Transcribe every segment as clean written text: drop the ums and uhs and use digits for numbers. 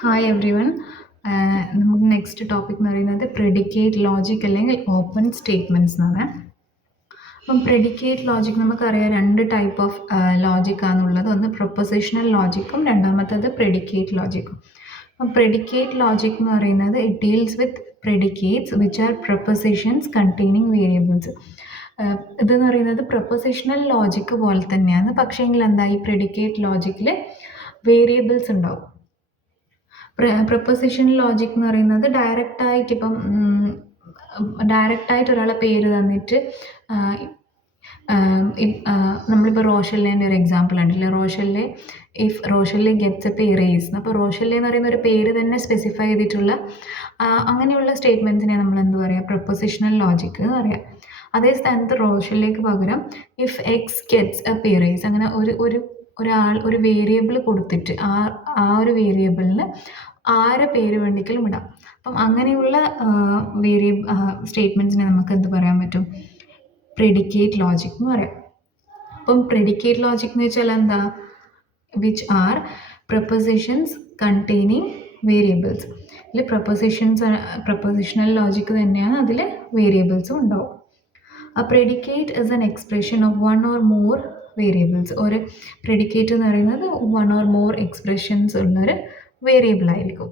Hi every one. നമുക്ക് next topic എന്ന് പറയുന്നത് പ്രെഡിക്കേറ്റ് ലോജിക് അല്ലെങ്കിൽ ഓപ്പൺ സ്റ്റേറ്റ്മെൻറ്റ്സ് എന്നാണ്. അപ്പം പ്രെഡിക്കേറ്റ് ലോജിക് നമുക്കറിയാം രണ്ട് ടൈപ്പ് ഓഫ് ലോജിക് ആണുള്ളത്. ഒന്ന് പ്രൊപ്പസിഷണൽ ലോജിക്കും രണ്ടാമത്തേത് പ്രെഡിക്കേറ്റ് ലോജിക്കും. അപ്പം പ്രെഡിക്കേറ്റ് ലോജിക് എന്ന് പറയുന്നത് it deals with predicates which are propositions containing variables. ഇതെന്ന് പറയുന്നത് പ്രൊപ്പസിഷണൽ ലോജിക്ക് പോലെ തന്നെയാണ്, പക്ഷേങ്കിൽ എന്താ ഈ പ്രെഡിക്കേറ്റ് ലോജിക്കിൽ വേരിയബിൾസ് ഉണ്ടാവും. പ്രൊപ്പസിഷണൽ ലോജിക് എന്ന് പറയുന്നത് ഡയറക്റ്റായിട്ട് ഡയറക്റ്റായിട്ട് ഒരാളെ പേര് തന്നിട്ട് നമ്മളിപ്പോൾ റോഷല്ലേൻ്റെ ഒരു എക്സാമ്പിൾ ഉണ്ടല്ലോ, Rochelle if Rochelle gets a pay raise. അപ്പോൾ റോഷല്ലെ എന്ന് പറയുന്ന ഒരു പേര് തന്നെ സ്പെസിഫൈ ചെയ്തിട്ടുള്ള അങ്ങനെയുള്ള സ്റ്റേറ്റ്മെൻറ്റ്സിനെ നമ്മൾ എന്ത് പറയുക, പ്രൊപ്പസിഷണൽ ലോജിക്ക് എന്ന് പറയാം. അതേ സ്ഥാനത്ത് റോഷല്ലേക്ക് പകരം if X gets a pay raise, അങ്ങനെ ഒരാൾ ഒരു വേരിയബിൾ കൊടുത്തിട്ട് ആ ഒരു വേരിയബിളിന് ആരെ പേര് വേണ്ടിക്കലും ഇടാം. അപ്പം അങ്ങനെയുള്ള സ്റ്റേറ്റ്മെൻറ്റ്സിനെ നമുക്ക് എന്ത് പറയാൻ പറ്റും, പ്രെഡിക്കേറ്റ് ലോജിക് എന്ന് പറയാം. അപ്പം പ്രെഡിക്കേറ്റ് ലോജിക് എന്ന് വെച്ചാൽ എന്താ, which are propositions containing variables. ഇതിൽ പ്രൊപ്പസിഷണൽ ലോജിക്ക് തന്നെയാണ്, അതിൽ വേരിയബിൾസും ഉണ്ടാവും. A predicate is an expression of one or more variables. ഒരു predicate എന്ന് പറയുന്നത് one or more expressions ഉള്ളൊരു വേരിയബിൾ ആയിരിക്കും.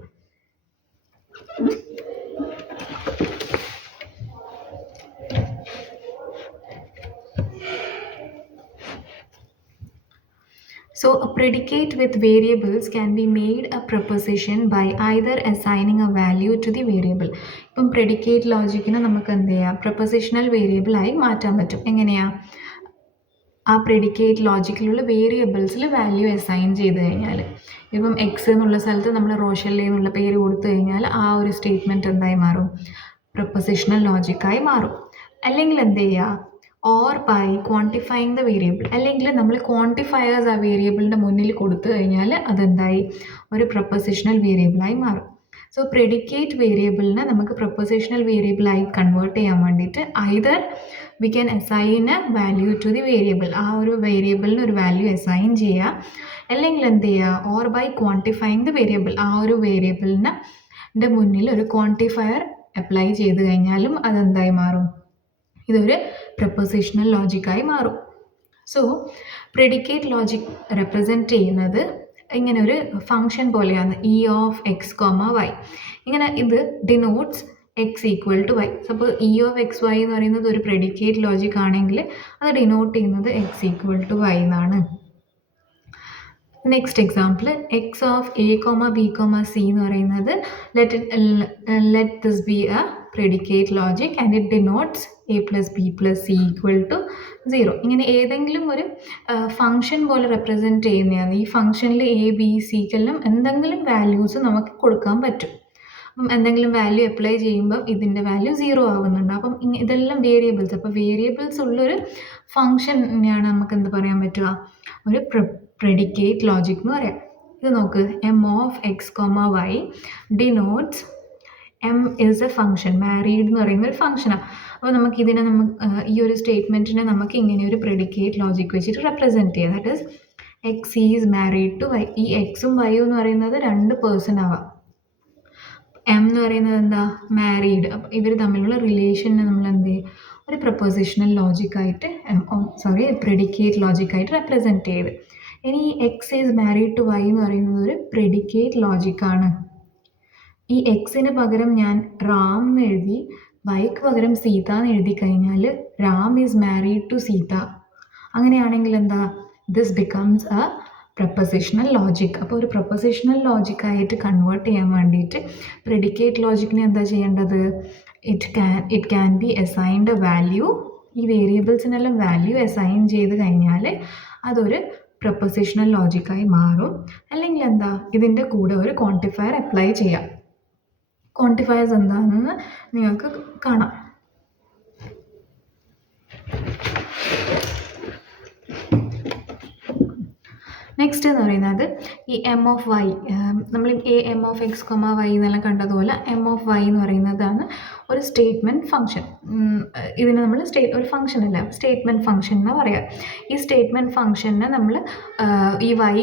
So a predicate with variables can be made a proposition by either assigning a value to the variable. ഇപ്പം predicate ലോജിക്കിനെ നമുക്ക് എന്ത് ചെയ്യാം, പ്രൊപ്പസിഷണൽ variable ആയി മാറ്റാൻ പറ്റും. എങ്ങനെയാ, ആ പ്രെഡിക്കേറ്റ് ലോജിക്കിലുള്ള വേരിയബിൾസിൽ വാല്യൂ അസൈൻ ചെയ്ത് കഴിഞ്ഞാൽ, ഇപ്പം എക്സ് എന്നുള്ള സ്ഥലത്ത് നമ്മൾ റോഷല്ലെ എന്നുള്ള പേര് കൊടുത്തു കഴിഞ്ഞാൽ ആ ഒരു സ്റ്റേറ്റ്മെൻറ്റ് എന്തായി മാറും, പ്രൊപ്പസിഷണൽ ലോജിക്കായി മാറും. അല്ലെങ്കിൽ എന്ത് ചെയ്യുക, or by quantifying the variable, അല്ലെങ്കിൽ നമ്മൾ ക്വാണ്ടിഫയേഴ്സ് ആ വേരിയബിളിൻ്റെ മുന്നിൽ കൊടുത്തു കഴിഞ്ഞാൽ അതെന്തായി, ഒരു പ്രൊപ്പസിഷണൽ വേരിയബിളായി മാറും. സോ പ്രെഡിക്കേറ്റ് വേരിയബിളിനെ നമുക്ക് പ്രൊപ്പസിഷണൽ വേരിയബിളായി കൺവേർട്ട് ചെയ്യാൻ വേണ്ടിയിട്ട് either we can assign a value to the variable, ആ ഒരു വേരിയബിളിന് ഒരു വാല്യൂ അസൈൻ ചെയ്യുക, അല്ലെങ്കിൽ എന്ത് ചെയ്യുക, or by quantifying the variable, ആ ഒരു വേരിയബിളിൻ്റെ മുന്നിൽ ഒരു ക്വാണ്ടിഫയർ അപ്ലൈ ചെയ്ത് കഴിഞ്ഞാലും അതെന്തായി മാറും, ഇതൊരു പ്രൊപ്പസിഷണൽ ലോജിക്കായി മാറും. സോ പ്രെഡിക്കേറ്റ് ലോജിക് റെപ്രസെൻറ്റ് ചെയ്യുന്നത് ഇങ്ങനെ ഒരു ഫങ്ഷൻ പോലെയാണ്, E of X comma Y. ഇങ്ങനെ ഇത് denotes X equal to Y. Suppose E of X Y എന്ന് പറയുന്നത് ഒരു പ്രെഡിക്കേറ്റ് ലോജിക് ആണെങ്കിൽ അത് ഡിനോട്ട് ചെയ്യുന്നത് എക്സ് ഈക്വൽ ടു വൈ എന്നാണ്. Next example, X of A comma B comma C എന്ന് പറയുന്നത് let this be a predicate logic and it denotes A plus B plus C equal to 0. ഇങ്ങനെ ഏതെങ്കിലും ഒരു function പോലെ represent ചെയ്യുന്നതാണ്. ഈ ഫങ്ഷനിൽ A B സിക്കെല്ലാം എന്തെങ്കിലും വാല്യൂസ് നമുക്ക് കൊടുക്കാൻ പറ്റും. അപ്പം എന്തെങ്കിലും വാല്യൂ അപ്ലൈ ചെയ്യുമ്പം ഇതിൻ്റെ വാല്യൂ 0 ആവുന്നുണ്ട്. അപ്പം ഇതെല്ലാം വേരിയബിൾസ്. അപ്പോൾ വേരിയബിൾസ് ഉള്ളൊരു ഫങ്ഷനെയാണ് നമുക്ക് എന്ത് പറയാൻ പറ്റുക, ഒരു പ്രെഡിക്കേറ്റ് ലോജിക് എന്ന് പറയാം. ഇത് നോക്ക്, M of X comma Y denotes M is a function, married എന്ന് പറയുന്ന ഒരു ഫങ്ഷനാണ്. അപ്പോൾ നമുക്കിതിനെ ഈ ഒരു സ്റ്റേറ്റ്മെൻറ്റിനെ നമുക്ക് ഇങ്ങനെ ഒരു പ്രെഡിക്കേറ്റ് ലോജിക് വെച്ചിട്ട് റെപ്രസെൻറ്റ് ചെയ്യാം. That is X is married to Y. ഈ എക്സും വൈയും എന്ന് പറയുന്നത് രണ്ട് പേഴ്സൺ ആവാം. എം എന്ന് പറയുന്നത് എന്താ, മാരീഡ്. അപ്പോൾ ഇവർ തമ്മിലുള്ള റിലേഷനെ നമ്മൾ എന്ത് ചെയ്യും, ഒരു പ്രൊപ്പോസിഷണൽ ലോജിക്കായിട്ട് പ്രെഡിക്കേറ്റ് ലോജിക്കായിട്ട് റെപ്രസെൻറ്റ് ചെയ്ത്. ഇനി X is married to Y എന്ന് പറയുന്നത് ഒരു പ്രെഡിക്കേറ്റ് ലോജിക്കാണ്. ഈ എക്സിന് പകരം ഞാൻ റാം എന്ന് എഴുതി വൈക്ക് പകരം സീത എന്ന് എഴുതി കഴിഞ്ഞാൽ Ram is married to Sita. അങ്ങനെയാണെങ്കിൽ എന്താ, this becomes a propositional logic. അപ്പോൾ ഒരു പ്രൊപ്പസിഷണൽ ലോജിക്കായിട്ട് കൺവേർട്ട് ചെയ്യാൻ വേണ്ടിയിട്ട് പ്രെഡിക്കേറ്റ് ലോജിക്കിനെ എന്താ ചെയ്യേണ്ടത്, it can be assigned A value. ഈ വേരിയബിൾസിനെല്ലാം വാല്യൂ അസൈൻ ചെയ്ത് കഴിഞ്ഞാൽ അതൊരു പ്രൊപ്പസിഷണൽ ലോജിക്കായി മാറും. അല്ലെങ്കിൽ എന്താ, ഇതിൻ്റെ കൂടെ ഒരു ക്വാണ്ടിഫയർ അപ്ലൈ ചെയ്യാം. ക്വാണ്ടിഫയേഴ്സ് എന്താണെന്ന് നിങ്ങൾക്ക് കാണാം. നെക്സ്റ്റ് എന്ന് പറയുന്നത് ഈ എം ഓഫ് വൈ, നമ്മൾ M of X comma Y എന്നെല്ലാം കണ്ടതുപോലെ എം ഓഫ് വൈ എന്ന് പറയുന്നതാണ് ഒരു സ്റ്റേറ്റ്മെൻറ്റ് ഫംഗ്ഷൻ. ഇതിന് നമ്മൾ ഒരു ഫംഗ്ഷൻ അല്ല, സ്റ്റേറ്റ്മെൻറ്റ് ഫംഗ്ഷൻ എന്ന് പറയാം. ഈ സ്റ്റേറ്റ്മെൻറ്റ് ഫംഗ്ഷനെ നമ്മൾ ഈ വൈ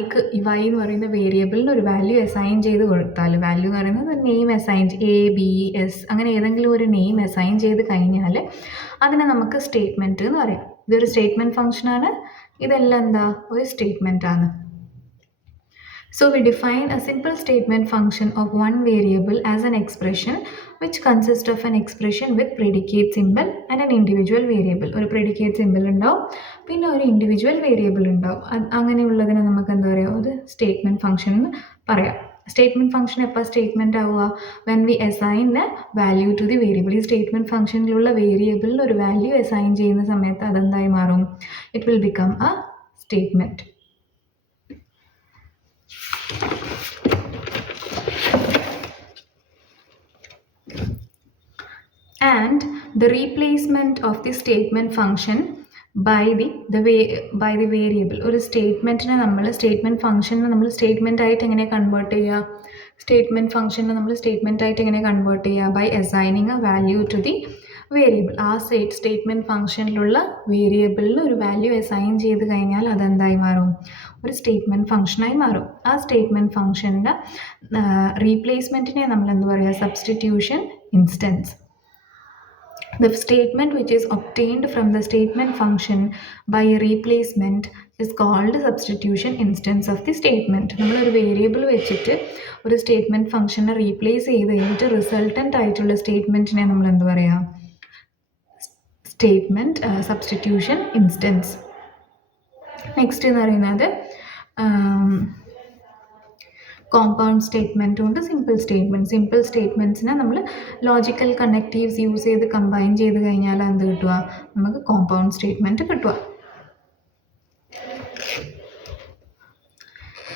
എന്ന് പറയുന്ന വേരിയബിളിന് ഒരു വാല്യൂ അസൈൻ ചെയ്ത് കൊടുത്താൽ, വാല്യൂ എന്ന് പറയുന്നത് name assign A B S അങ്ങനെ ഏതെങ്കിലും ഒരു നെയിം അസൈൻ ചെയ്ത് കഴിഞ്ഞാൽ അതിനെ നമുക്ക് സ്റ്റേറ്റ്മെൻറ്റ് എന്ന് പറയാം. ഇതൊരു സ്റ്റേറ്റ്മെൻറ്റ് ഫംഗ്ഷനാണ്. ഇതെല്ലാം എന്താ, ഒരു സ്റ്റേറ്റ്മെൻ്റ് ആണ്. So we define a simple statement function of one variable as an expression which consists of an expression with predicate symbol and an individual variable. ഒരു predicate symbol ഉണ്ടാവും, പിന്നെ ഒരു individual variable ഉണ്ടാവും. അങ്ങനെയുള്ളതിനെ നമുക്ക് എന്താ പറയുക, ഒരു സ്റ്റേറ്റ്മെൻറ്റ് ഫംഗ്ഷൻ എന്ന് പറയാം. സ്റ്റേറ്റ്മെൻറ്റ് ഫംഗ്ഷൻ എപ്പോൾ സ്റ്റേറ്റ്മെൻറ്റ് ആവുക, when we assign a value to the variable. ഈ സ്റ്റേറ്റ്മെൻറ്റ് ഫംഗ്ഷനിലുള്ള വേരിയബിളിൽ ഒരു വാല്യൂ അസൈൻ ചെയ്യുന്ന സമയത്ത് അതെന്തായി മാറും, it will become a statement. And the replacement of the statement function by the variable. ഒരു സ്റ്റേറ്റ്മെൻറ്റിനെ നമ്മൾ സ്റ്റേറ്റ്മെൻറ്റ് ഫംഗ്ഷനെ നമ്മൾ സ്റ്റേറ്റ്മെൻ്റ് ആയിട്ട് എങ്ങനെ കൺവേർട്ട് ചെയ്യുക, സ്റ്റേറ്റ്മെൻറ്റ് ഫംഗ്ഷനെ നമ്മൾ സ്റ്റേറ്റ്മെൻ്റ് ആയിട്ട് എങ്ങനെ കൺവേർട്ട് ചെയ്യുക, by assigning a value to the variable. ആ സ്റ്റേറ്റ്മെൻറ്റ് ഫംഗ്ഷനിലുള്ള വേരിയബിളിൽ ഒരു വാല്യൂ അസൈൻ ചെയ്ത് കഴിഞ്ഞാൽ അതെന്തായി മാറും, ഒരു സ്റ്റേറ്റ്മെൻറ്റ് ഫംഗ്ഷനായി മാറും. ആ സ്റ്റേറ്റ്മെൻറ്റ് ഫംഗ്ഷൻ്റെ റീപ്ലേസ്മെൻറ്റിനെ നമ്മൾ എന്ത് പറയുക, substitution instance. The statement which is obtained from the statement function by a replacement is called substitution instance of the statement. നമ്മളൊരു വേരിയബിൾ വെച്ചിട്ട് ഒരു സ്റ്റേറ്റ്മെൻറ്റ് ഫംഗ്ഷനെ റീപ്ലേസ് ചെയ്ത് കഴിഞ്ഞിട്ട് റിസൾട്ടൻ്റ് ആയിട്ടുള്ള സ്റ്റേറ്റ്മെൻറ്റിനെ നമ്മൾ എന്ത് പറയുക, സ്റ്റേറ്റ്മെൻറ്റ് സബ്സ്റ്റിറ്റ്യൂഷൻ ഇൻസ്റ്റൻസ്. നെക്സ്റ്റ് എന്ന് പറയുന്നത് കോമ്പൗണ്ട് സ്റ്റേറ്റ്മെൻറ്റും ഉണ്ട്, സിമ്പിൾ സ്റ്റേറ്റ്മെൻറ്റ്. സിമ്പിൾ സ്റ്റേറ്റ്മെൻറ്റ്സിനെ നമ്മൾ ലോജിക്കൽ കണക്റ്റീവ്സ് യൂസ് ചെയ്ത് കമ്പൈൻ ചെയ്ത് കഴിഞ്ഞാൽ എന്ത് കിട്ടുക, നമുക്ക് കോമ്പൗണ്ട് സ്റ്റേറ്റ്മെൻറ്റ് കിട്ടുക.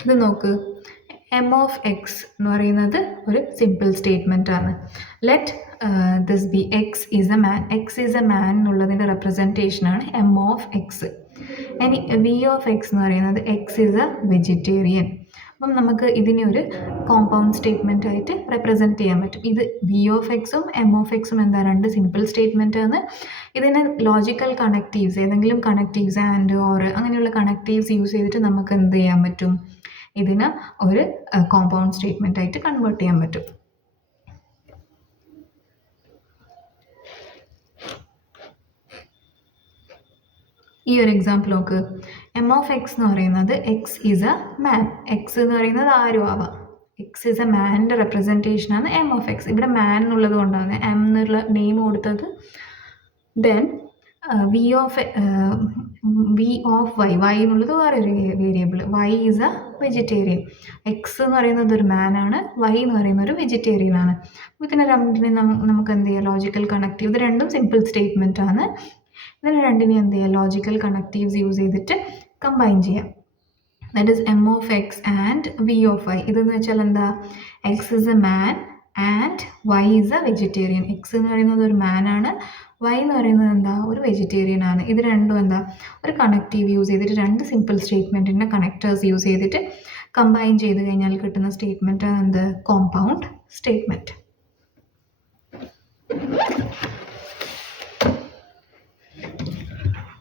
ഇത് നോക്ക്, എം ഓഫ് എക്സ് എന്ന് പറയുന്നത് ഒരു സിമ്പിൾ സ്റ്റേറ്റ്മെൻ്റ് ആണ്. Let this B X is a man. X is a മാൻ എന്നുള്ളതിൻ്റെ റെപ്രസെൻറ്റേഷനാണ് എം ഓഫ് എക്സ്. ഇനി വി ഓഫ് എക്സ് എന്ന് പറയുന്നത് എക്സ് ഈസ് എ വെജിറ്റേറിയൻ. അപ്പം നമുക്ക് ഇതിനെ ഒരു കോമ്പൗണ്ട് സ്റ്റേറ്റ്മെൻ്റ് ആയിട്ട് റെപ്രസെൻറ്റ് ചെയ്യാൻ പറ്റും. ഇത് വി ഓഫ് എക്സും എം ഓഫ് എക്സും എന്താ, രണ്ട് സിമ്പിൾ സ്റ്റേറ്റ്മെൻ്റ് ആണ്. ഇതിന് ലോജിക്കൽ കണക്റ്റീവ്സ്, ഏതെങ്കിലും കണക്റ്റീവ്സ് ആൻഡ് ഓർ അങ്ങനെയുള്ള കണക്റ്റീവ്സ് യൂസ് ചെയ്തിട്ട് നമുക്ക് എന്ത് ചെയ്യാൻ പറ്റും, ഇതിന് ഒരു കോമ്പൗണ്ട് സ്റ്റേറ്റ്മെൻ്റ് ആയിട്ട് കൺവേർട്ട് ചെയ്യാൻ പറ്റും. ഈ ഒരു എക്സാമ്പിൾ നോക്ക്, എം ഓഫ് എക്സ് എന്ന് പറയുന്നത് X is a man. X എന്ന് പറയുന്നത് ആരും ആവാം. എക്സ് ഈസ് എ മാൻ്റെ റെപ്രസെൻറ്റേഷനാണ് എം ഓഫ് എക്സ്. ഇവിടെ മാൻ എന്നുള്ളത് കൊണ്ടാണ് എം എന്നുള്ള നെയിം കൊടുത്തത്. Then V of Y, Y എന്നുള്ളത് വേറൊരു variable. Y is a vegetarian. X എന്ന് പറയുന്നത് ഒരു മാനാണ്, വൈ എന്ന് പറയുന്നത് ഒരു വെജിറ്റേറിയൻ ആണ്. ഇതിനെ രണ്ടിനെ നമുക്ക് എന്ത് ചെയ്യാം, ലോജിക്കൽ കണക്റ്റീവ്. ഇത് രണ്ടും സിമ്പിൾ സ്റ്റേറ്റ്മെൻ്റ് ആണ്. ഇതിന് രണ്ടിനെ എന്ത് ചെയ്യുക, ലോജിക്കൽ കണക്റ്റീവ്സ് യൂസ് ചെയ്തിട്ട് കമ്പൈൻ ചെയ്യാം. That is M of X and V of Y. ഇതെന്ന് വെച്ചാൽ എന്താ, X is a man and Y is a vegetarian. X എന്ന് പറയുന്നത് ഒരു മാനാണ്, വൈ എന്ന് പറയുന്നത് എന്താ, ഒരു വെജിറ്റേറിയൻ ആണ്. ഇത് രണ്ടും എന്താ, ഒരു കണക്റ്റീവ് യൂസ് ചെയ്തിട്ട് രണ്ട് സിമ്പിൾ സ്റ്റേറ്റ്മെൻറ്റിൻ്റെ കണക്റ്റേഴ്സ് യൂസ് ചെയ്തിട്ട് കമ്പൈൻ ചെയ്ത് കഴിഞ്ഞാൽ കിട്ടുന്ന സ്റ്റേറ്റ്മെൻറ്റ് എന്ത്, കോമ്പൗണ്ട് സ്റ്റേറ്റ്മെൻറ്റ്.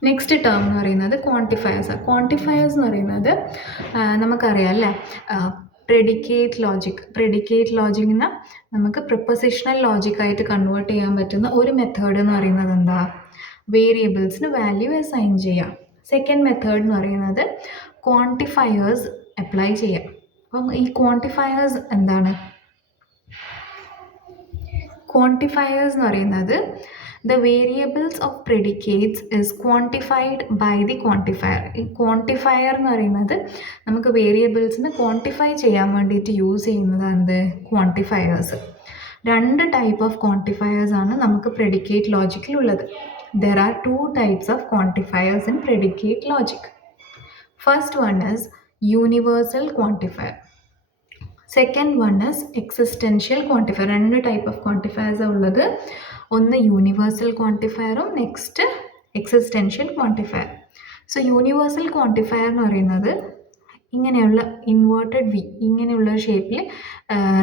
നെക്സ്റ്റ് ടേം എന്ന് പറയുന്നത് ക്വാണ്ടിഫയേഴ്സ്. ക്വാണ്ടിഫയേഴ്സ് എന്ന് പറയുന്നത് നമുക്കറിയാം അല്ലേ, പ്രെഡിക്കേറ്റ് ലോജിക്കിനെ നമുക്ക് പ്രിപ്പൊസിഷണൽ ലോജിക്കായിട്ട് കൺവേർട്ട് ചെയ്യാൻ പറ്റുന്ന ഒരു മെത്തേഡ് എന്ന് പറയുന്നത് എന്താ, വേരിയബിൾസിന് വാല്യൂ അസൈൻ ചെയ്യാം. സെക്കൻഡ് മെത്തേഡ് എന്ന് പറയുന്നത് ക്വാണ്ടിഫയേഴ്സ് അപ്ലൈ ചെയ്യാം. അപ്പം ഈ ക്വാണ്ടിഫയേഴ്സ് എന്താണ്, ക്വാണ്ടിഫയേഴ്സ് എന്ന് പറയുന്നത് the variables of predicates is quantified by the quantifier. ഈ ക്വാണ്ടിഫയർ എന്ന് പറയുന്നത് നമുക്ക് വേരിയബിൾസിന് ക്വാണ്ടിഫൈ ചെയ്യാൻ വേണ്ടിയിട്ട് യൂസ് ചെയ്യുന്നത് എന്ത്, ക്വാണ്ടിഫയേഴ്സ്. രണ്ട് ടൈപ്പ് ഓഫ് ക്വാണ്ടിഫയേഴ്സ് ആണ് നമുക്ക് predicate ലോജിക്കിലുള്ളത്. There are two types of quantifiers in predicate logic. First one is universal quantifier. Second one is existential quantifier. രണ്ട് ടൈപ്പ് ഓഫ് ക്വാണ്ടിഫയേഴ്സ് ഉള്ളത്. ഒന്ന് യൂണിവേഴ്സൽ ക്വാണ്ടിഫയറും next existential quantifier. So universal quantifier എന്ന് പറയുന്നത് ഇങ്ങനെയുള്ള inverted V ഇങ്ങനെയുള്ള ഷേപ്പിൽ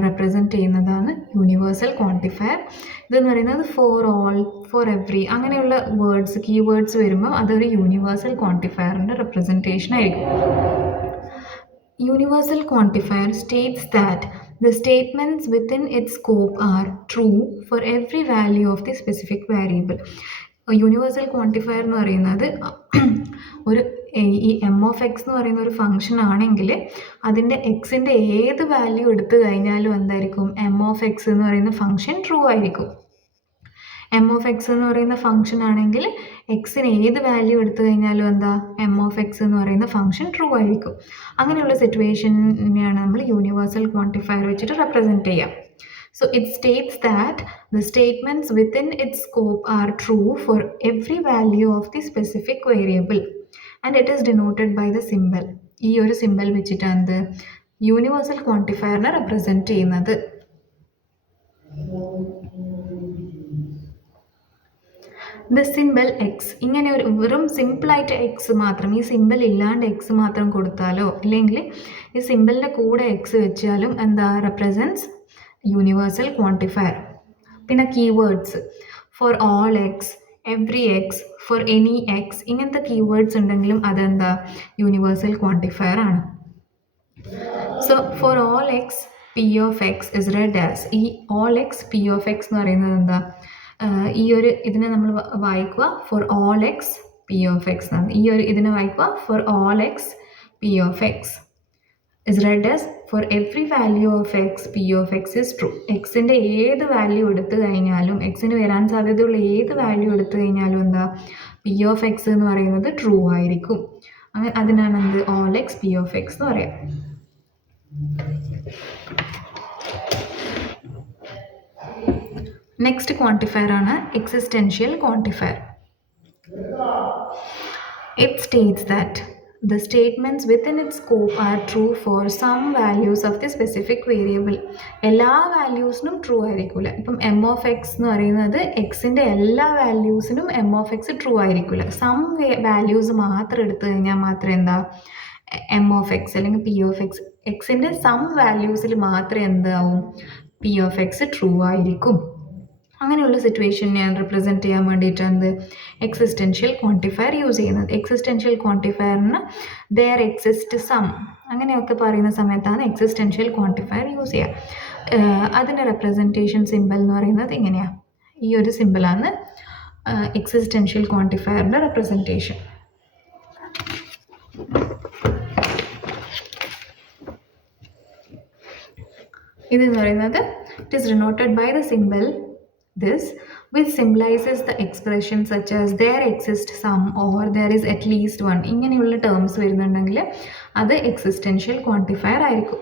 represent ചെയ്യുന്നതാണ് യൂണിവേഴ്സൽ ക്വാണ്ടിഫയർ. ഇതെന്ന് പറയുന്നത് ഫോർ ഓൾ, ഫോർ എവ്രി അങ്ങനെയുള്ള വേർഡ്സ് കീവേഡ്സ് വരുമ്പോൾ അതൊരു യൂണിവേഴ്സൽ ക്വാണ്ടിഫയറിൻ്റെ റെപ്രസെൻറ്റേഷൻ ആയിരിക്കും. Universal quantifier states that the statements within its scope are true for every value of the specific variable. Universal quantifier എന്ന് പറയുന്നത് ഒരു ഈ എം ഓഫ് എക്സ് എന്ന് പറയുന്ന ഒരു ഫംഗ്ഷൻ ആണെങ്കിൽ അതിൻ്റെ എക്സിൻ്റെ ഏത് വാല്യൂ എടുത്തു കഴിഞ്ഞാലും എന്തായിരിക്കും എം ഓഫ് എക്സ് എന്ന് പറയുന്ന ഫംഗ്ഷൻ ട്രൂ ആയിരിക്കും. എം ഓഫ് എക്സ് എന്ന് പറയുന്ന ഫംഗ്ഷൻ ആണെങ്കിൽ എക്സിന് ഏത് വാല്യൂ എടുത്തു കഴിഞ്ഞാലും എന്താ എം ഓഫ് എക്സ് എന്ന് പറയുന്ന ഫംഗ്ഷൻ ട്രൂ ആയിരിക്കും. അങ്ങനെയുള്ള സിറ്റുവേഷനെയാണ് നമ്മൾ യൂണിവേഴ്സൽ ക്വാണ്ടിഫയർ വെച്ചിട്ട് റെപ്രസെൻറ്റ് ചെയ്യാം. So it states that the statements within its scope are true for every value of the specific variable and it is denoted by the symbol. ഈ ഒരു symbol വെച്ചിട്ടാണ് universal ക്വാണ്ടിഫയറിനെ represent ചെയ്യുന്നത്. The simple X ഇങ്ങനെ ഒരു വെറും സിമ്പിളായിട്ട് X മാത്രം, ഈ സിമ്പിൾ ഇല്ലാണ്ട് എക്സ് മാത്രം കൊടുത്താലോ അല്ലെങ്കിൽ ഈ സിമ്പിളിൻ്റെ കൂടെ എക്സ് വെച്ചാലും എന്താ റെപ്രസെൻറ്റ്സ് യൂണിവേഴ്സൽ ക്വാണ്ടിഫയർ. പിന്നെ keywords for all X, every X, for any X ഇങ്ങനത്തെ കീവേഡ്സ് ഉണ്ടെങ്കിലും അതെന്താ യൂണിവേഴ്സൽ ക്വാണ്ടിഫയർ ആണ്. So for all X P of X is read as, ഈ all X P of X എന്ന് പറയുന്നത് എന്താ ഈ ഒരു ഇതിനെ നമ്മൾ വായിക്കുക for all X P of X എന്നാണ്. ഈ ഒരു ഇതിനെ വായിക്കുക for all X P of X is read as for every value of X P of X is true. എക്സിൻ്റെ ഏത് വാല്യൂ എടുത്തു കഴിഞ്ഞാലും എക്സിന് വരാൻ സാധ്യതയുള്ള ഏത് വാല്യൂ എടുത്തു കഴിഞ്ഞാലും എന്താ പി ഓഫ് എക്സ് എന്ന് പറയുന്നത് ട്രൂ ആയിരിക്കും. അതിനാണ് എന്ത് all X P of X എന്ന് പറയാം. നെക്സ്റ്റ് ക്വാണ്ടിഫയർ ആണ് existential quantifier. It states that the statements within its scope are true for some values of the specific variable. എല്ലാ വാല്യൂസിനും ട്രൂ ആയിരിക്കില്ല. ഇപ്പം എം ഓഫ് എക്സ് എന്ന് പറയുന്നത് എക്സിൻ്റെ എല്ലാ വാല്യൂസിനും എം ഓഫ് എക്സ് ട്രൂ ആയിരിക്കില്ല. സം വാല്യൂസ് മാത്രം എടുത്തു കഴിഞ്ഞാൽ മാത്രമേ എന്താ എം ഓഫ് എക്സ് അല്ലെങ്കിൽ പി ഓഫ് എക്സ് എക്സിൻ്റെ സം വാല്യൂസിൽ മാത്രമേ എന്താവും പി ഓഫ് എക്സ് ട്രൂ ആയിരിക്കും. അങ്ങനെയുള്ള സിറ്റുവേഷനെയാണ് റെപ്രസെൻറ്റ് ചെയ്യാൻ വേണ്ടിയിട്ടാണ് എക്സിസ്റ്റൻഷ്യൽ ക്വാണ്ടിഫയർ യൂസ് ചെയ്യുന്നത്. എക്സിസ്റ്റൻഷ്യൽ ക്വാണ്ടിഫയറിന് ദെയർ എക്സിസ്റ്റ് സം അങ്ങനെയൊക്കെ പറയുന്ന സമയത്താണ് എക്സിസ്റ്റൻഷ്യൽ ക്വാണ്ടിഫയർ യൂസ് ചെയ്യുക. അതിൻ്റെ റെപ്രസെൻറ്റേഷൻ സിമ്പിൾ എന്ന് പറയുന്നത് ഇങ്ങനെയാണ്. ഈ ഒരു സിമ്പിളാണ് എക്സിസ്റ്റൻഷ്യൽ ക്വാണ്ടിഫയറിൻ്റെ റെപ്രസെൻറ്റേഷൻ. ഇതെന്ന് പറയുന്നത് it is denoted by the symbol this, which symbolizes the expression such as there exists some or there is at least one. ഇങ്ങനെയുള്ള ടേംസ് വരുന്നുണ്ടെങ്കിൽ അത് എക്സിസ്റ്റൻഷ്യൽ ക്വാണ്ടിഫയർ ആയിരിക്കും.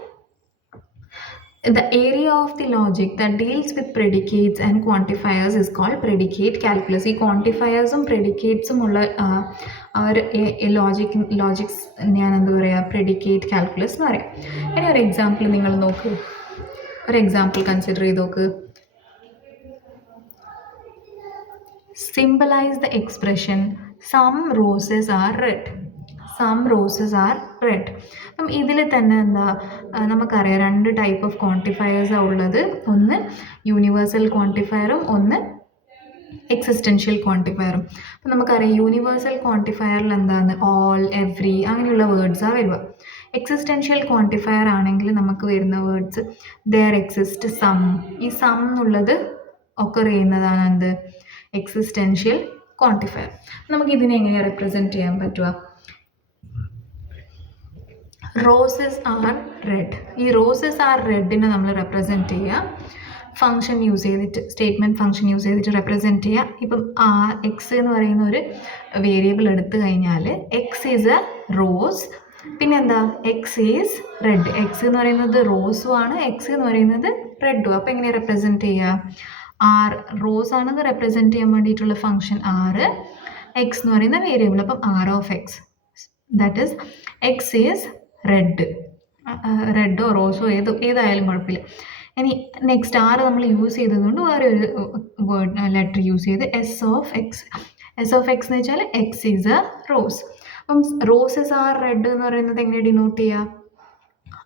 The area of the logic that deals with predicates and quantifiers is called predicate calculus. ഈ ക്വാണ്ടിഫയേഴ്സും പ്രെഡിക്കേറ്റ്സും ഉള്ള Logix ഞാൻ എന്താ പറയുക predicate calculus എന്ന് പറയാം. ഇനി ഒരു എക്സാമ്പിൾ നിങ്ങൾ നോക്ക്, ഒരു എക്സാമ്പിൾ കൺസിഡർ ചെയ്ത് നോക്ക്. Symbolize the expression some roses are red. Some roses are red. അപ്പം ഇതിൽ തന്നെ എന്താ നമുക്കറിയാം രണ്ട് ടൈപ്പ് ഓഫ് ക്വാണ്ടിഫയേഴ്സാണ് ഉള്ളത്. ഒന്ന് യൂണിവേഴ്സൽ ക്വാണ്ടിഫയറും ഒന്ന് എക്സിസ്റ്റൻഷ്യൽ ക്വാണ്ടിഫയറും. അപ്പം നമുക്കറിയാം യൂണിവേഴ്സൽ ക്വാണ്ടിഫയറിൽ എന്താണ് ഓൾ, എവ്രി അങ്ങനെയുള്ള വേർഡ്സാണ് വരിക. എക്സിസ്റ്റൻഷ്യൽ ക്വാണ്ടിഫയർ ആണെങ്കിൽ നമുക്ക് വരുന്ന വേർഡ്സ് ദെയർ എക്സിസ്റ്റ് സം. ഈ സം എന്നുള്ളത് ഒക്കെ ചെയ്യുന്നതാണ് എന്ത് എക്സിസ്റ്റൻഷ്യൽ ക്വാണ്ടിഫയർ. നമുക്ക് ഇതിനെ എങ്ങനെയാണ് റെപ്രസെൻറ്റ് ചെയ്യാൻ പറ്റുക? Roses are red. ഈ റോസസ് ആർ റെഡിനെ നമ്മൾ റെപ്രസെൻറ്റ് ചെയ്യുക ഫംഗ്ഷൻ യൂസ് ചെയ്തിട്ട്, സ്റ്റേറ്റ്മെൻറ്റ് ഫംഗ്ഷൻ യൂസ് ചെയ്തിട്ട് റെപ്രസെൻറ്റ് ചെയ്യുക. ഇപ്പം എക്സ് എന്ന് പറയുന്ന ഒരു വേരിയബിൾ എടുത്തു കഴിഞ്ഞാൽ എക്സ് ഈസ് എ റോസ്, പിന്നെന്താ എക്സ് ഈസ് റെഡ്. എക്സ് എന്ന് പറയുന്നത് റോസും ആണ്, എക്സ് എന്ന് പറയുന്നത് റെഡും. അപ്പോൾ എങ്ങനെ റെപ്രസെൻറ്റ് ചെയ്യുക? ആർ റോസ് ആണെന്ന് റെപ്രസെൻറ്റ് ചെയ്യാൻ വേണ്ടിയിട്ടുള്ള ഫംഗ്ഷൻ ആറ്, എക്സ് എന്ന് പറയുന്ന വേരിയബിൾ. അപ്പം R of X that is X is red. റെഡോ റോസോ ഏതായാലും കുഴപ്പമില്ല. ഇനി നെക്സ്റ്റ് ആറ് നമ്മൾ യൂസ് ചെയ്തതുകൊണ്ട് വേറെ ഒരു വേർഡ് ലെറ്റർ യൂസ് ചെയ്ത് S of X. S of X എന്ന് വെച്ചാൽ എക്സ് ഈസ് എ റോസ്. അപ്പം റോസസ് ആർ റെഡ് എന്ന് പറയുന്നത് എങ്ങനെ ഡിനോട്ട് ചെയ്യുക?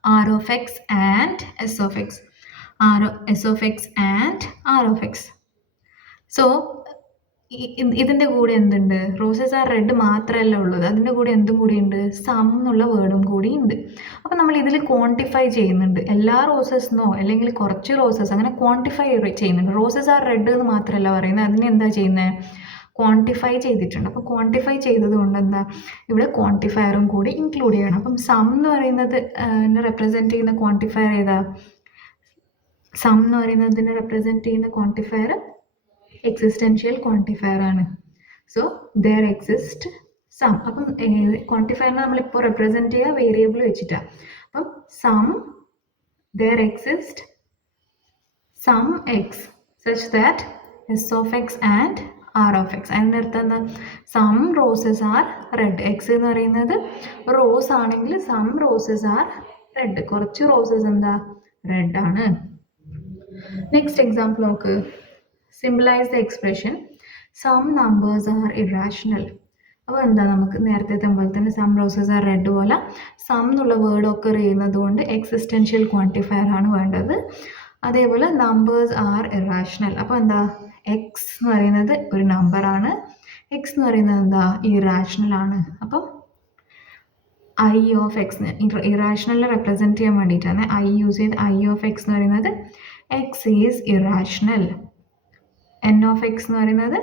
R of x and S of x. S of x and R of x. So ഇതിൻ്റെ കൂടെ എന്തുണ്ട്? റോസസ് ആർ റെഡ് മാത്രമല്ല ഉള്ളത്, അതിൻ്റെ കൂടെ എന്തും കൂടി ഉണ്ട്? സം എന്നുള്ള വേർഡും കൂടി ഉണ്ട്. അപ്പോൾ നമ്മൾ ഇതിൽ ക്വാണ്ടിഫൈ ചെയ്യുന്നുണ്ട്. എല്ലാ റോസസിനോ അല്ലെങ്കിൽ കുറച്ച് റോസസ് അങ്ങനെ ക്വാണ്ടിഫൈ ചെയ്യുന്നുണ്ട്. റോസസ് ആർ റെഡ് എന്ന് മാത്രമല്ല പറയുന്നത്, അതിനെ എന്താ ചെയ്യുന്നത്? ക്വാണ്ടിഫൈ ചെയ്തിട്ടുണ്ട്. അപ്പോൾ ക്വാണ്ടിഫൈ ചെയ്തത് കൊണ്ട് എന്താ ഇവിടെ ക്വാണ്ടിഫയറും കൂടി ഇൻക്ലൂഡ് ചെയ്യണം. അപ്പം സം എന്ന് പറയുന്നത് റെപ്രസെൻറ്റ് ചെയ്യുന്ന ക്വാണ്ടിഫയർ ഏതാ? സം എന്ന് പറയുന്നതിനെ റെപ്രസെൻറ്റ് ചെയ്യുന്ന ക്വാണ്ടിഫയർ എക്സിസ്റ്റൻഷ്യൽ ക്വാണ്ടിഫയർ ആണ്. So there exist some. അപ്പം ക്വാണ്ടിഫയറിനെ നമ്മളിപ്പോൾ റെപ്രസെൻറ്റ് ചെയ്യുക വേരിയബിൾ വെച്ചിട്ടാണ്. അപ്പം some there exist some X such that S of X and R of X. അതിൻ്റെ അർത്ഥം എന്താ? Some roses are red. X എന്ന് പറയുന്നത് റോസ് ആണെങ്കിൽ സം റോസസ് ആർ റെഡ്. കുറച്ച് റോസസ് എന്താ? റെഡ് ആണ്. നെക്സ്റ്റ് എക്സാമ്പിൾ നോക്ക്. Symbolise the expression some numbers are irrational. അപ്പോൾ എന്താ, നമുക്ക് നേരത്തെ പോലെ തന്നെ സം റോസസ് ആർ റെഡ് പോലെ സം എന്നുള്ള വേർഡ് ഒക്കെ ചെയ്യുന്നത് കൊണ്ട് എക്സിസ്റ്റൻഷ്യൽ ക്വാണ്ടിഫയർ ആണ് വേണ്ടത്. അതേപോലെ നമ്പേഴ്സ് ആർ ഇറാഷണൽ. അപ്പോൾ എന്താ, എക്സ് എന്ന് പറയുന്നത് ഒരു നമ്പറാണ്, എക്സ് എന്ന് പറയുന്നത് എന്താ, ഇറാഷണൽ ആണ്. അപ്പം ഐ ഓഫ് എക്സ് ഇറാഷണലിനെ റെപ്രസെൻറ്റ് ചെയ്യാൻ വേണ്ടിയിട്ടാണ് ഐ യൂസ് ചെയ്ത്. ഐ ഓഫ് എക്സ് എന്ന് പറയുന്നത് X is irrational. N of X എന്ന് പറയുന്നത്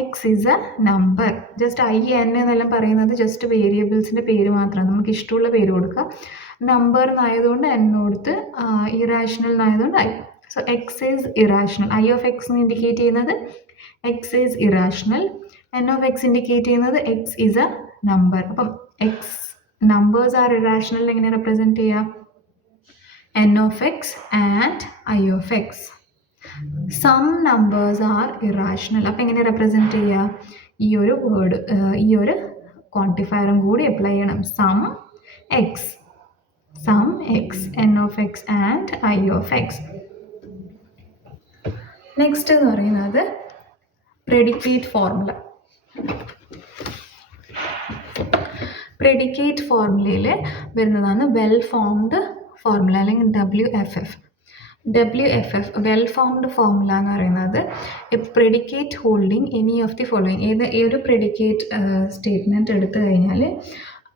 X is a number. Just I N എന്നെല്ലാം പറയുന്നത് ജസ്റ്റ് വേരിയബിൾസിൻ്റെ പേര് മാത്രമാണ്, നമുക്ക് ഇഷ്ടമുള്ള പേര് കൊടുക്കുക. നമ്പർ എന്നായതുകൊണ്ട് എൻ കൊടുത്ത്, ഇറാഷണൽ എന്നായതുകൊണ്ട് I. So X is irrational. I of X എന്ന് ഇൻഡിക്കേറ്റ് ചെയ്യുന്നത് X is irrational. N of X indicate ചെയ്യുന്നത് എക്സ് ഈസ് എ നമ്പർ. അപ്പം എക്സ് നമ്പേഴ്സ് ആർ ഇറാഷണൽ എങ്ങനെ റെപ്രസെൻറ്റ് ചെയ്യുക? N of X and I of X. Some numbers are irrational. അപ്പം എങ്ങനെ represent ചെയ്യുക? ഈ ഒരു വേർഡ്, ഈ ഒരു ക്വാണ്ടിഫയറും കൂടി അപ്ലൈ ചെയ്യണം. Some X, some X, N of X and I of X. Next എന്ന് പറയുന്നത് പ്രെഡിക്കേറ്റ് ഫോർമുല. പ്രെഡിക്കേറ്റ് ഫോർമുലയിൽ വരുന്നതാണ് വെൽ ഫോംഡ് ഫോർമുല അല്ലെങ്കിൽ WFF. WFF well formed formula എന്ന് പറയുന്നത് a predicate holding any of the following. ഒരു predicate statement എടുത്തു കഴിഞ്ഞാൽ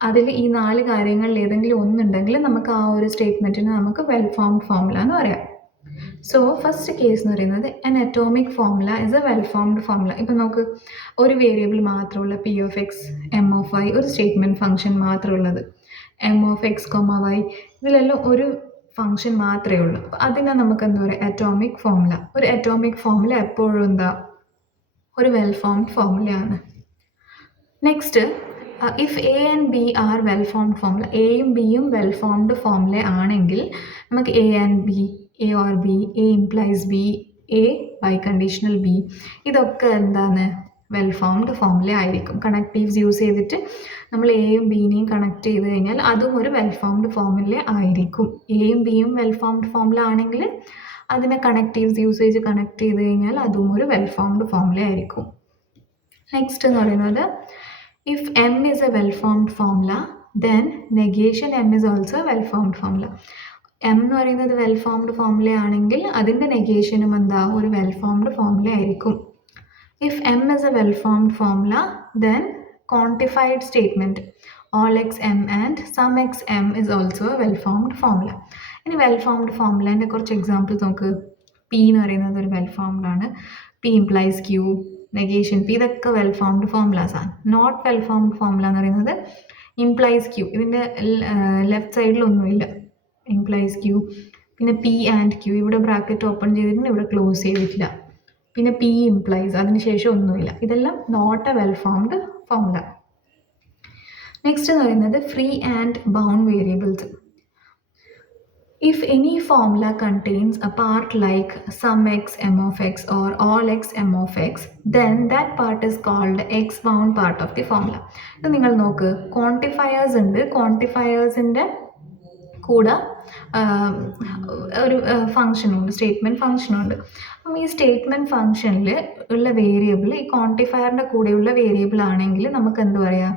അതിൽ ഈ 4 കാര്യങ്ങളിൽ ഏതെങ്കിലും ഒന്നുണ്ടെങ്കിൽ നമുക്ക് ആ ഒരു സ്റ്റേറ്റ്മെൻറ്റിന് നമുക്ക് വെൽ ഫോംഡ് ഫോർമുല എന്ന് പറയാം. സോ ഫസ്റ്റ് കേസ് എന്ന് പറയുന്നത് an atomic formula is a well formed formula. ഇപ്പം നമുക്ക് ഒരു വേരിയബിൾ മാത്രമുള്ള P of x, M of y, ഒരു സ്റ്റേറ്റ്മെൻറ്റ് ഫംഗ്ഷൻ മാത്രമുള്ളത് M of x, y, ഇതിലെല്ലാം ഒരു ഫംഗ്ഷൻ മാത്രമേ ഉള്ളൂ. അപ്പോൾ അതിനെ നമുക്ക് എന്താ പറയുക? Atomic formula. ഒരു അറ്റോമിക് ഫോർമുല എപ്പോഴും എന്താ? ഒരു വെൽ ഫോംഡ് ഫോർമുലയാണ്. Next, if A and B are well formed formula. എയും ബിയും വെൽ ഫോംഡ് ഫോർമുല ആണെങ്കിൽ നമുക്ക് A and B, A or B, A implies B, A biconditional B, ഇതൊക്കെ എന്താണ്? വെൽ ഫോംഡ് ഫോർമുല ആയിരിക്കും. കണക്റ്റീവ്സ് യൂസ് ചെയ്തിട്ട് നമ്മൾ എയും ബിനെയും കണക്ട് ചെയ്ത് കഴിഞ്ഞാൽ അതും ഒരു വെൽ ഫോംഡ് ഫോർമുല ആയിരിക്കും. എയും ബിയും വെൽ ഫോംഡ് ഫോർമുല ആണെങ്കിൽ അതിനെ കണക്റ്റീവ്സ് യൂസ് ചെയ്ത് കണക്ട് ചെയ്ത് കഴിഞ്ഞാൽ അതും ഒരു വെൽ ഫോംഡ് ഫോർമുല ആയിരിക്കും. നെക്സ്റ്റ് എന്ന് പറയുന്നത് if M is a well formed formula then negation M is also a well formed formula. M എന്ന് പറയുന്നത് വെൽ ഫോംഡ് ഫോർമുല ആണെങ്കിൽ അതിൻ്റെ നെഗേഷനും എന്താ? ഒരു വെൽ ഫോംഡ് ഫോർമുല ആയിരിക്കും. If M is a well formed formula then quantified statement all x M and some x M is also a well formed formula. ഇനി well formed ഫോർമുലേൻ്റെ കുറച്ച് examples നോക്ക്. P എന്ന് പറയുന്നത് ഒരു വെൽ ഫോംഡ് ആണ്. P implies Q, negation P, ഇതൊക്കെ well formed formulas ആണ്. Not well formed formula എന്ന് പറയുന്നത് ഇംപ്ലൈസ് ക്യൂ, ഇതിൻ്റെ ലെഫ്റ്റ് സൈഡിലൊന്നുമില്ല, ഇംപ്ലൈസ് ക്യൂ. പിന്നെ പി ആൻഡ് ക്യൂ, ഇവിടെ ബ്രാക്കറ്റ് ഓപ്പൺ ചെയ്തിട്ടുണ്ട്, ഇവിടെ ക്ലോസ് ചെയ്തിട്ടില്ല. പിന്നെ പി ഇംപ്ലൈസ്, അതിനുശേഷം ഒന്നുമില്ല. ഇതെല്ലാം not a well formed formula. Next എന്ന് പറയുന്നത് free and bound variables. If any formula contains a part like sum x M of x or all x M of x, then that part is called x bound part of the formula. ഇത് നിങ്ങൾ നോക്ക്, ക്വാണ്ടിഫയേഴ്സ് ഉണ്ട്, ക്വാണ്ടിഫയേഴ്സിൻ്റെ കൂടെ ഒരു ഫംഗ്ഷനുണ്ട്, statement ഫംഗ്ഷനുണ്ട്. അപ്പം ഈ statement ഫംഗ്ഷനിൽ ഉള്ള വേരിയബിൾ ഈ ക്വാണ്ടിഫയറിൻ്റെ കൂടെയുള്ള വേരിയബിൾ ആണെങ്കിൽ നമുക്ക് എന്ത് പറയാം?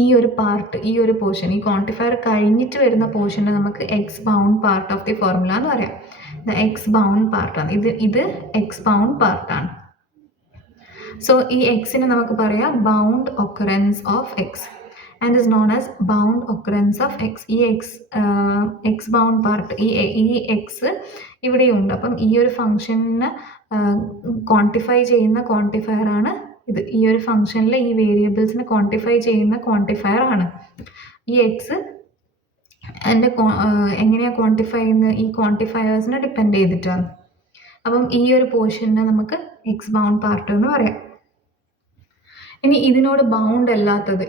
ഈ ഒരു പാർട്ട്, ഈ ഒരു പോർഷൻ, ഈ ക്വാണ്ടിഫയർ കഴിഞ്ഞിട്ട് വരുന്ന പോർഷനെ നമുക്ക് X bound part of the formula എന്ന് പറയാം. ഇത് എക്സ് ബൗണ്ട് പാർട്ടാണ്. ഇത് എക്സ് ബൗണ്ട് പാർട്ടാണ്. സോ ഈ എക്സിനെ നമുക്ക് പറയാം bound occurrence of X and is known as bound occurrence of X. ഈ എക്സ് ബൗണ്ട് പാർട്ട്, ഈ എക്സ് ഇവിടെയുണ്ട്. അപ്പം ഈ ഒരു ഫംഗ്ഷനെ ക്വാണ്ടിഫൈ ചെയ്യുന്ന ക്വാണ്ടിഫയർ ആണ് ഇത്. ഈ ഒരു ഫംഗ്ഷനിൽ ഈ വേരിയബിൾസിനെ ക്വാണ്ടിഫൈ ചെയ്യുന്ന ക്വാണ്ടിഫയർ ആണ് ഈ എക്സ്. അതിൻ്റെ എങ്ങനെയാണ് ക്വാണ്ടിഫൈ ചെയ്യുന്നത്? ഈ ക്വാണ്ടിഫയേഴ്സിനെ ഡിപ്പെൻഡ് ചെയ്തിട്ടാണ്. അപ്പം ഈ ഒരു പോർഷനെ നമുക്ക് എക്സ് ബൗണ്ട് പാർട്ട് എന്ന് പറയാം. ഇനി ഇതിനോട് ബൗണ്ട് അല്ലാത്തത്,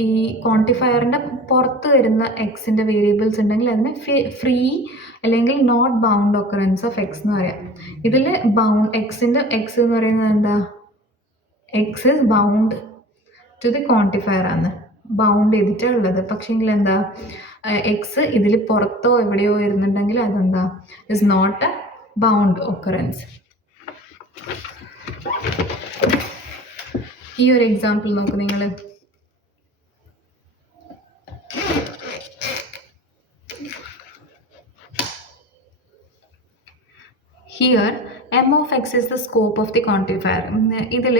ഈ ക്വാണ്ടിഫയറിൻ്റെ പുറത്ത് വരുന്ന എക്സിൻ്റെ വേരിയബിൾസ് ഉണ്ടെങ്കിൽ അതിനെ ഫ്രീ അല്ലെങ്കിൽ not bound occurrence of X എന്ന് പറയാം. ഇതിൽ എക്സ് എന്ന് പറയുന്നത് എന്താ? X is bound to the quantifier ആണ്, ബൗണ്ട് ചെയ്തിട്ടുള്ളത്. പക്ഷേങ്കിൽ എന്താ, എക്സ് ഇതിൽ പുറത്തോ എവിടെയോ വരുന്നുണ്ടെങ്കിൽ അതെന്താ, is not a bound occurrence. ഈ ഒരു എക്സാമ്പിൾ നോക്ക് നിങ്ങൾ. Here M of X is the scope of the quantifier. ഇതിൽ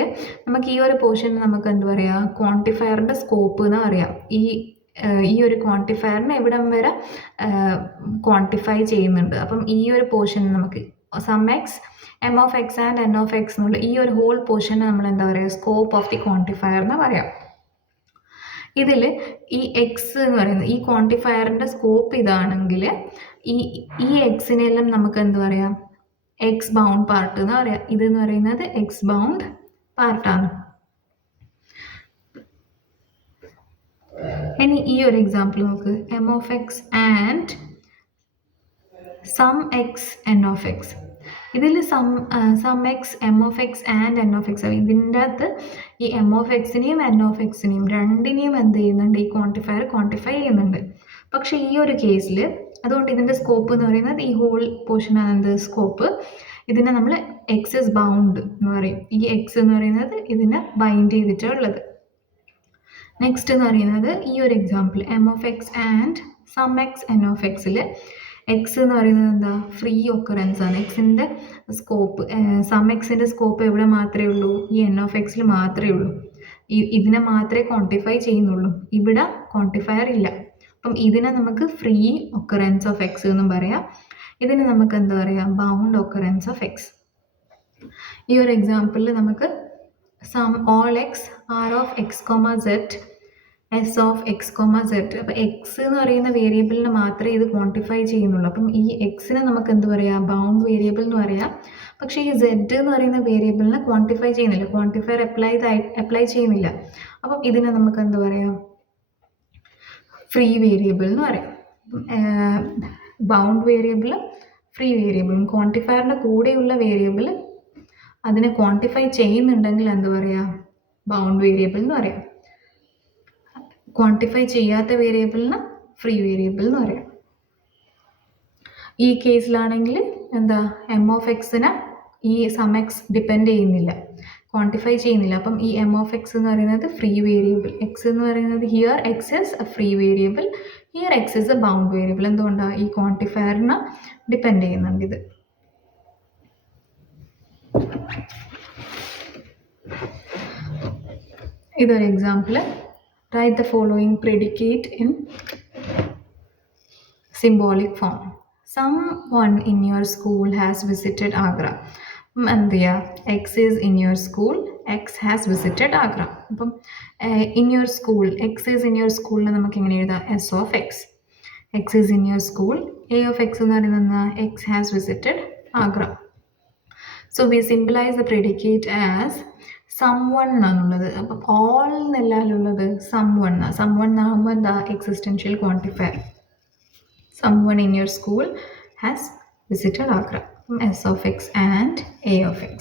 നമുക്ക് ഈ ഒരു പോർഷൻ നമുക്ക് എന്താ പറയുക, ക്വാണ്ടിഫയറിൻ്റെ സ്കോപ്പ് എന്ന് പറയാം. ഈ ഒരു ക്വാണ്ടിഫയറിനെ എവിടം വരെ ക്വാണ്ടിഫൈ ചെയ്യുന്നുണ്ട്. അപ്പം ഈ ഒരു പോർഷൻ നമുക്ക് some X M of X and N of X എന്നുള്ള ഈ ഒരു ഹോൾ പോർഷനെ നമ്മൾ എന്താ പറയുക, സ്കോപ്പ് ഓഫ് ദി ക്വാണ്ടിഫയർ എന്ന് പറയാം. ഇതിൽ ഈ എക്സ് എന്ന് പറയുന്നത് ഈ ക്വാണ്ടിഫയറിൻ്റെ സ്കോപ്പ് ഇതാണെങ്കിൽ ഈ എക്സിനെല്ലാം നമുക്ക് എന്താ പറയാം, എക്സ് ബൗണ്ട് പാർട്ട് എന്ന് പറയാം. ഇതെന്ന് പറയുന്നത് എക്സ് ബൗണ്ട് പാർട്ടാണ്. ഇനി ഈ ഒരു എക്സാമ്പിൾ നോക്ക്. M of X and some X N of X. ഇതിൽ some X M of X and N of X. ഇതിൻ്റെ അകത്ത് ഈ എം ഓഫ് എക്സിനെയും എൻ ഓഫ് എക്സിനെയും രണ്ടിനെയും എന്ത് ചെയ്യുന്നുണ്ട്, ഈ ക്വാണ്ടിഫയർ ക്വാണ്ടിഫൈ ചെയ്യുന്നുണ്ട്. പക്ഷേ ഈ ഒരു കേസിൽ അതുകൊണ്ട് ഇതിൻ്റെ സ്കോപ്പ് എന്ന് പറയുന്നത് ഈ ഹോൾ പോർഷനാണ് എന്ത് സ്കോപ്പ്. ഇതിനെ നമ്മൾ എക്സ് ഇസ് ബൗണ്ട് എന്ന് പറയും. ഈ എക്സ് എന്ന് പറയുന്നത് ഇതിനെ ബൈൻഡ് ചെയ്തിട്ടുള്ളത്. നെക്സ്റ്റ് എന്ന് പറയുന്നത് ഈ ഒരു example M of X and some X N of എക്സിൽ എക്സ് എന്ന് പറയുന്നത് എന്താ, ഫ്രീ ഒക്കറൻസ് ആണ്. എക്സിൻ്റെ സ്കോപ്പ്, സം എക്സിൻ്റെ സ്കോപ്പ് എവിടെ മാത്രമേ ഉള്ളൂ, ഈ എൻ ഓഫ് എക്സിൽ മാത്രമേ ഉള്ളൂ. ഇതിനെ മാത്രമേ ക്വാണ്ടിഫൈ ചെയ്യുന്നുള്ളൂ, ഇവിടെ ക്വാണ്ടിഫയർ ഇല്ല. അപ്പം ഇതിനെ നമുക്ക് ഫ്രീ ഒക്കറൻസ് ഓഫ് എക്സ് എന്നും പറയാം. ഇതിന് നമുക്ക് എന്താ പറയുക, ബൗണ്ട് ഒക്കറൻസ് ഓഫ് എക്സ്. ഈ ഒരു എക്സാമ്പിളിൽ നമുക്ക് some all X R of X comma Z S of X comma Z. അപ്പോൾ എക്സ് എന്ന് പറയുന്ന വേരിയബിളിന് മാത്രമേ ഇത് ക്വാണ്ടിഫൈ ചെയ്യുന്നുള്ളൂ. അപ്പം ഈ എക്സിനെ നമുക്ക് എന്ത് പറയാം, ബൗണ്ട് വേരിയബിൾ എന്ന് പറയാം. പക്ഷേ ഈ സെഡ് എന്ന് പറയുന്ന വേരിയബിളിനെ ക്വാണ്ടിഫൈ ചെയ്യുന്നില്ല, ക്വാണ്ടിഫയർ അപ്ലൈ ചെയ്യുന്നില്ല. അപ്പം ഇതിനെ നമുക്ക് എന്ത് പറയാം, ഫ്രീ വേരിയബിൾ എന്ന് പറയാം. Bound variable, free variable. ക്വാണ്ടിഫയറിൻ്റെ കൂടെയുള്ള വേരിയബിൾ അതിനെ ക്വാണ്ടിഫൈ ചെയ്യുന്നുണ്ടെങ്കിൽ എന്ത് പറയാം, ബൗണ്ട് വേരിയബിൾ എന്ന് പറയാം. ക്വാണ്ടിഫൈ ചെയ്യാത്ത വേരിയബിളിന് ഫ്രീ വേരിയബിൾ എന്ന് പറയാം. ഈ കേസിലാണെങ്കിൽ എന്താ, എം ഓഫ് എക്സിന് ഈ സം എക്സ് ഡിപ്പെൻഡ് ചെയ്യുന്നില്ല, ക്വാണ്ടിഫൈ ചെയ്യുന്നില്ല. അപ്പം ഈ എം ഓഫ് എക്സ് എന്ന് പറയുന്നത് ഫ്രീ വേരിയബിൾ. എക്സ് എന്ന് പറയുന്നത് here X is A free variable, here X is A bound variable. എന്തുകൊണ്ടാണ്, ഈ ക്വാണ്ടിഫയറിന് ഡിപ്പെൻഡ് ചെയ്യുന്നുണ്ട് ഇത്. ഇതൊരു example. Write the following predicate in symbolic form. Someone in your school has visited Agra. എന്ത് ചെയ്യുക, X is in your school, X has visited Agra. അപ്പം in your school, X is in your സ്കൂളിൽ നമുക്ക് എങ്ങനെ എഴുതാം, S of X. X is in your school, A of X എന്ന് പറയുന്നത് X has visited Agra. So we symbolise the predicate as someone എന്നുള്ളത്. അപ്പം all എന്നെല്ലാലുള്ളത് someone ആകുമ്പോൾ എന്താ, existential quantifier. someone in your school has visited Agra. S of x and A of x.